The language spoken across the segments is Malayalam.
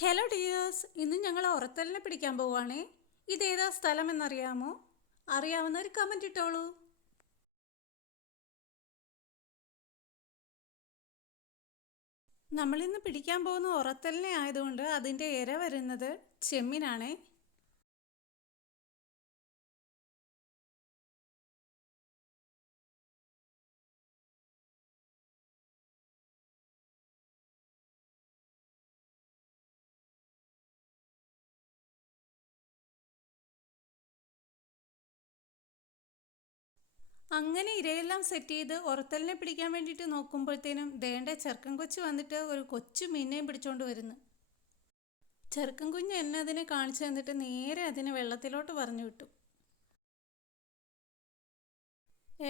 ഹലോ ഡിയേഴ്സ്, ഇന്ന് ഞങ്ങൾ ഉറത്തലിനെ പിടിക്കാൻ പോവുകയാണേ. ഇതേതാ സ്ഥലം എന്നറിയാമോ? അറിയാവുന്നവർ കമൻറ്റ് ഇട്ടോളൂ. നമ്മളിന്ന് പിടിക്കാൻ പോകുന്ന ഉറത്തലിനെ ആയതുകൊണ്ട് അതിൻ്റെ ഇര വരുന്നത് ചെമ്മീനാണേ. അങ്ങനെ ഇരയെല്ലാം സെറ്റ് ചെയ്ത് ഉറത്തലിനെ പിടിക്കാൻ വേണ്ടിയിട്ട് നോക്കുമ്പോഴത്തേനും ദേണ്ട ചെറുക്കൻ കൊച്ചു വന്നിട്ട് ഒരു കൊച്ചു മീനെയും പിടിച്ചോണ്ട് വരുന്നു. ചെറുക്കൻ കുഞ്ഞ് എന്നെ അതിനെ കാണിച്ചു തന്നിട്ട് നേരെ അതിനെ വെള്ളത്തിലോട്ട് പറഞ്ഞു വിട്ടു.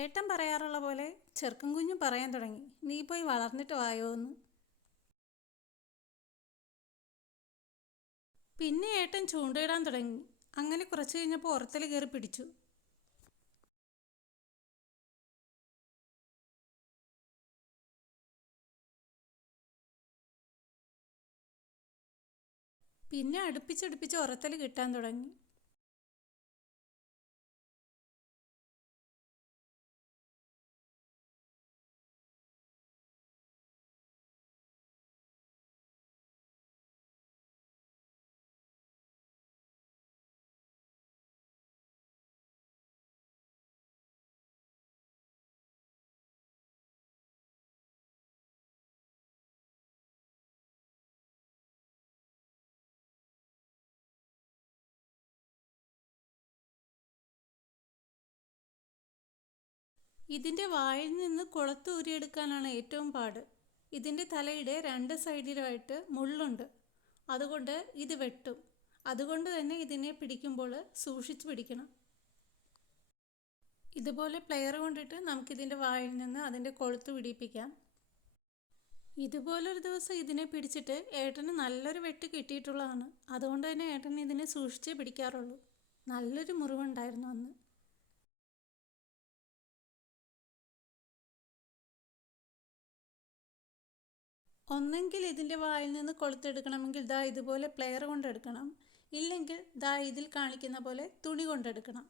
ഏട്ടൻ പറയാറുള്ള പോലെ ചെറുക്കൻ കുഞ്ഞും പറയാൻ തുടങ്ങി, നീ പോയി വളർന്നിട്ട് വായോ എന്ന്. പിന്നെ ഏട്ടൻ ചൂണ്ടയിടാൻ തുടങ്ങി. അങ്ങനെ കുറച്ച് കഴിഞ്ഞപ്പോൾ ഉറത്തൽ കയറി പിടിച്ചു. പിന്നെ അടുപ്പിച്ചടുപ്പിച്ച് ഉറത്തൽ കിട്ടാൻ തുടങ്ങി. ഇതിൻ്റെ വായിൽ നിന്ന് കുളത്ത് ഊരിയെടുക്കാനാണ് ഏറ്റവും പാട്. ഇതിൻ്റെ തലയുടെ രണ്ട് സൈഡിലുമായിട്ട് മുള്ളുണ്ട്. അതുകൊണ്ട് ഇത് വെട്ടും. അതുകൊണ്ട് തന്നെ ഇതിനെ പിടിക്കുമ്പോൾ സൂക്ഷിച്ച് പിടിക്കണം. ഇതുപോലെ പ്ലെയർ കൊണ്ടിട്ട് നമുക്കിതിൻ്റെ വായിൽ നിന്ന് അതിൻ്റെ കൊളുത്ത് പിടിപ്പിക്കാം. ഇതുപോലൊരു ദിവസം ഇതിനെ പിടിച്ചിട്ട് ഏട്ടന് നല്ലൊരു വെട്ട് കിട്ടിയിട്ടുള്ളതാണ്. അതുകൊണ്ട് തന്നെ ഏട്ടൻ ഇതിനെ സൂക്ഷിച്ചേ പിടിക്കാറുള്ളൂ. നല്ലൊരു മുറിവുണ്ടായിരുന്നു അന്ന്. ഒന്നെങ്കിൽ ഇതിൻ്റെ വായിൽ നിന്ന് കൊളുത്തെടുക്കണമെങ്കിൽ ദാ ഇതുപോലെ പ്ലെയർ കൊണ്ടെടുക്കണം. ഇല്ലെങ്കിൽ ദാ ഇതിൽ കാണിക്കുന്ന പോലെ തുണി കൊണ്ടെടുക്കണം.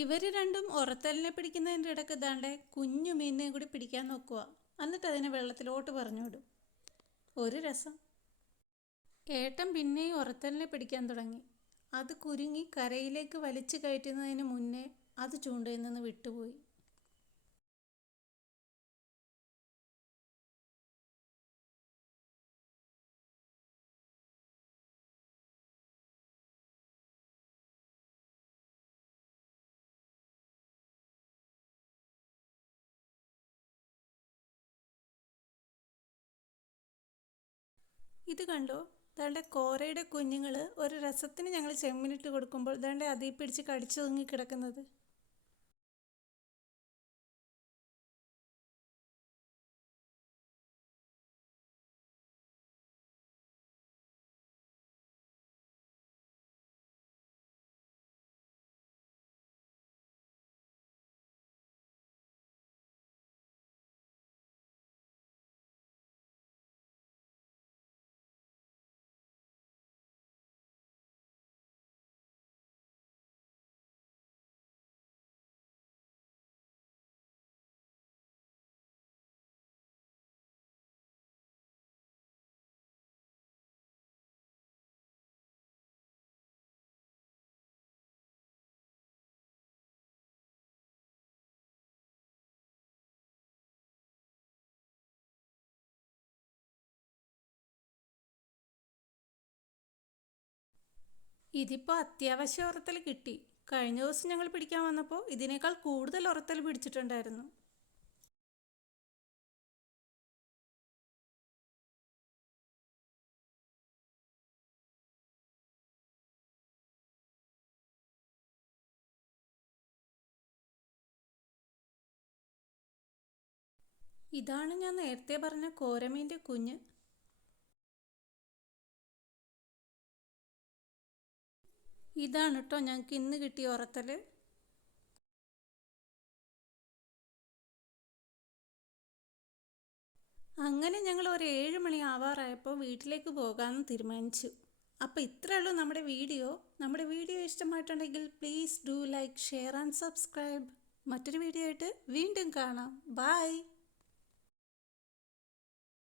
ഇവർ രണ്ടും ഉറത്തലിനെ പിടിക്കുന്നതിൻ്റെ ഇടയ്ക്ക് ദാണ്ടെ കുഞ്ഞു മീനിനെയും കൂടി പിടിക്കാൻ നോക്കുക. എന്നിട്ട് അതിനെ വെള്ളത്തിലോട്ട് പറഞ്ഞു വിടും. ഒരു രസം. ഏട്ടൻ പിന്നെയും ഉറത്തലിനെ പിടിക്കാൻ തുടങ്ങി. അത് കുരുങ്ങി കരയിലേക്ക് വലിച്ചു കയറ്റുന്നതിന് മുന്നേ അത് ചൂണ്ടയിൽ നിന്ന് വിട്ടുപോയി. ഇത് കണ്ടോ? ദാണ്ടെ കോരയുടെ കുഞ്ഞുങ്ങൾ ഒരു രസത്തിന് ഞങ്ങൾ ചെമ്മീനിട്ട് കൊടുക്കുമ്പോൾ ദാണ്ടെ അതിൽ പിടിച്ച് കടിച്ചു തൂങ്ങി കിടക്കുന്നത്. ഇതിപ്പോൾ അത്യാവശ്യം ഉറത്തൽ കിട്ടി. കഴിഞ്ഞ ദിവസം ഞങ്ങൾ പിടിക്കാൻ വന്നപ്പോൾ ഇതിനേക്കാൾ കൂടുതൽ ഉറത്തൽ പിടിച്ചിട്ടുണ്ടായിരുന്നു. ഇതാണ് ഞാൻ നേരത്തെ പറഞ്ഞ കോരമീൻ്റെ കുഞ്ഞ്. ഇതാണ് കേട്ടോ ഞങ്ങൾക്ക് ഇന്ന് കിട്ടിയ ഉറത്തൽ. അങ്ങനെ ഞങ്ങൾ ഒരു 7 മണി ആവാറായപ്പോൾ വീട്ടിലേക്ക് പോകാമെന്ന് തീരുമാനിച്ചു. അപ്പോൾ ഇത്രയേ ഉള്ളൂ നമ്മുടെ വീഡിയോ. നമ്മുടെ വീഡിയോ ഇഷ്ടമായിട്ടുണ്ടെങ്കിൽ please do like, share and subscribe. മറ്റൊരു വീഡിയോ ആയിട്ട് വീണ്ടും കാണാം. ബൈ.